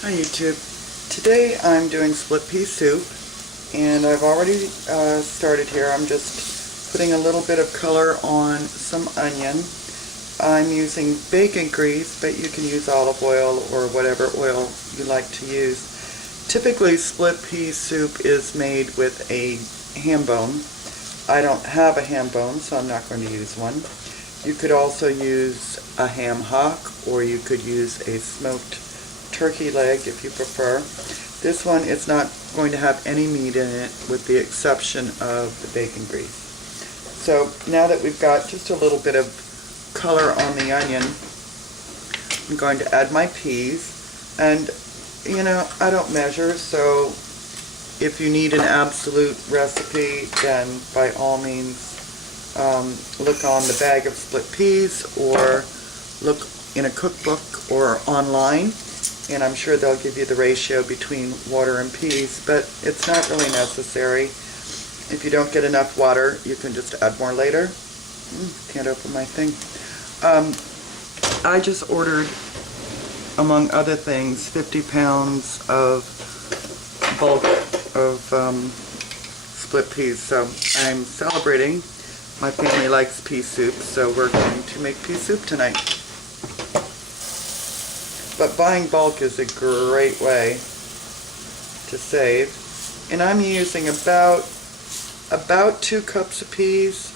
Hi YouTube. Today I'm doing split pea soup, and I've already started here. I'm just putting a little bit of color on some onion. I'm using bacon grease, but you can use olive oil or whatever oil you like to use. Typically split pea soup is made with a ham bone. I don't have a ham bone, so I'm not going to use one. You could also use a ham hock, or you could use a smoked turkey leg if you prefer. This one is not going to have any meat in it with the exception of the bacon grease. So now that we've got just a little bit of color on the onion, I'm going to add my peas. And you know, I don't measure, so if you need an absolute recipe, then by all means look on the bag of split peas or look in a cookbook or online, and I'm sure they'll give you the ratio between water and peas, but it's not really necessary. If you don't get enough water, you can just add more later. Can't open my thing. I just ordered, among other things, 50 pounds of bulk of split peas, so I'm celebrating. My family likes pea soup, so we're going to make pea soup tonight. But buying bulk is a great way to save. And I'm using about 2 cups of peas,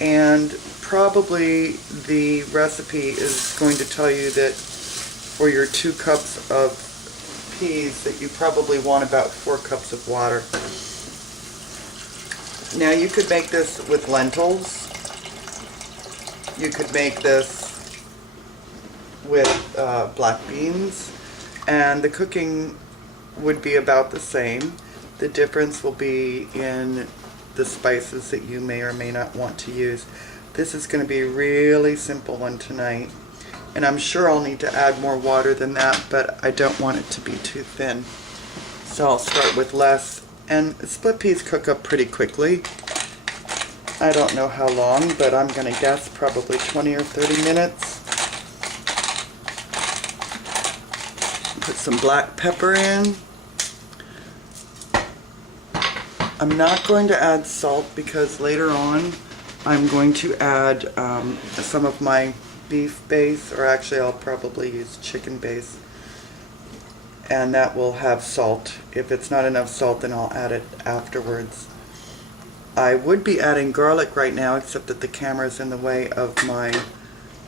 and probably the recipe is going to tell you that for your 2 cups of peas that you probably want about 4 cups of water. Now you could make this with lentils. You could make this with black beans, and the cooking would be about the same. The difference will be in the spices that you may or may not want to use. This is going to be a really simple one tonight, and I'm sure I'll need to add more water than that, but I don't want it to be too thin. So I'll start with less, and split peas cook up pretty quickly. I don't know how long, but I'm going to guess probably 20 or 30 minutes. Put some black pepper in. I'm not going to add salt because later on I'm going to add some of my beef base, or actually I'll probably use chicken base, and that will have salt. If it's not enough salt, then I'll add it afterwards. I would be adding garlic right now, except that the camera is in the way of my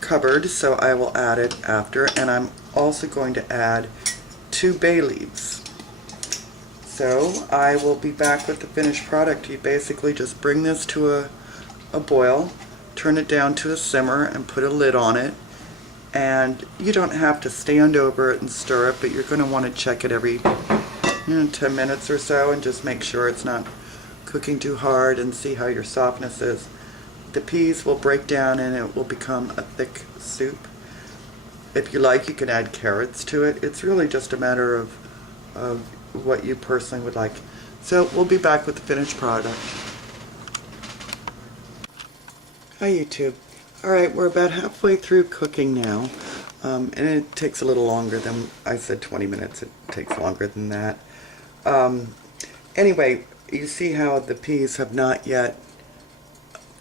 cupboard, so I will add it after. And I'm also going to add 2 bay leaves. So I will be back with the finished product. You basically just bring this to a boil, turn it down to a simmer, and put a lid on it. And you don't have to stand over it and stir it, but you're going to want to check it every 10 minutes or so and just make sure it's not cooking too hard, and see how your softness is. The peas will break down and it will become a thick soup. If you like, you can add carrots to it. It's really just a matter of what you personally would like. So we'll be back with the finished product. Hi YouTube. Alright, we're about halfway through cooking now, and it takes a little longer than I said. 20 minutes. It takes longer than that. Anyway, you see how the peas have not yet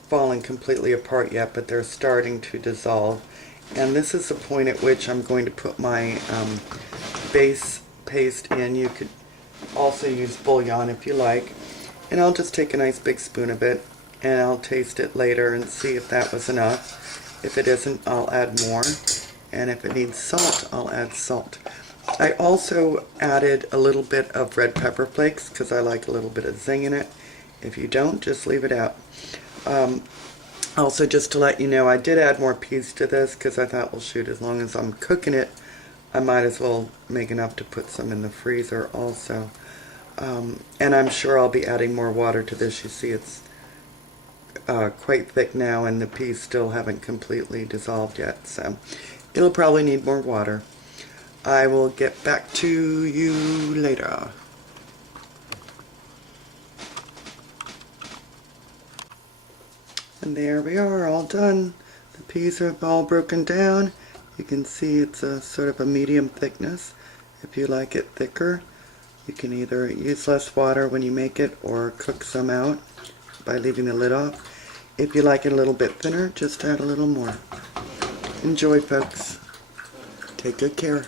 fallen completely apart yet, but they're starting to dissolve. And this is the point at which I'm going to put my base paste in. You could also use bouillon if you like. And I'll just take a nice big spoon of it, and I'll taste it later and see if that was enough. If it isn't, I'll add more. And if it needs salt, I'll add salt. I also added a little bit of red pepper flakes because I like a little bit of zing in it. If you don't, just leave it out. Also, just to let you know, I did add more peas to this because I thought, well shoot, as long as I'm cooking it, I might as well make enough to put some in the freezer also. And I'm sure I'll be adding more water to this. You see it's quite thick now, and the peas still haven't completely dissolved yet, so it'll probably need more water. I will get back to you later. And there we are, all done. The peas are all broken down, You can see it's a sort of a medium thickness. If you like it thicker, you can either use less water when you make it or cook some out by leaving the lid off. If you like it a little bit thinner, just add a little more. Enjoy, folks. Take good care.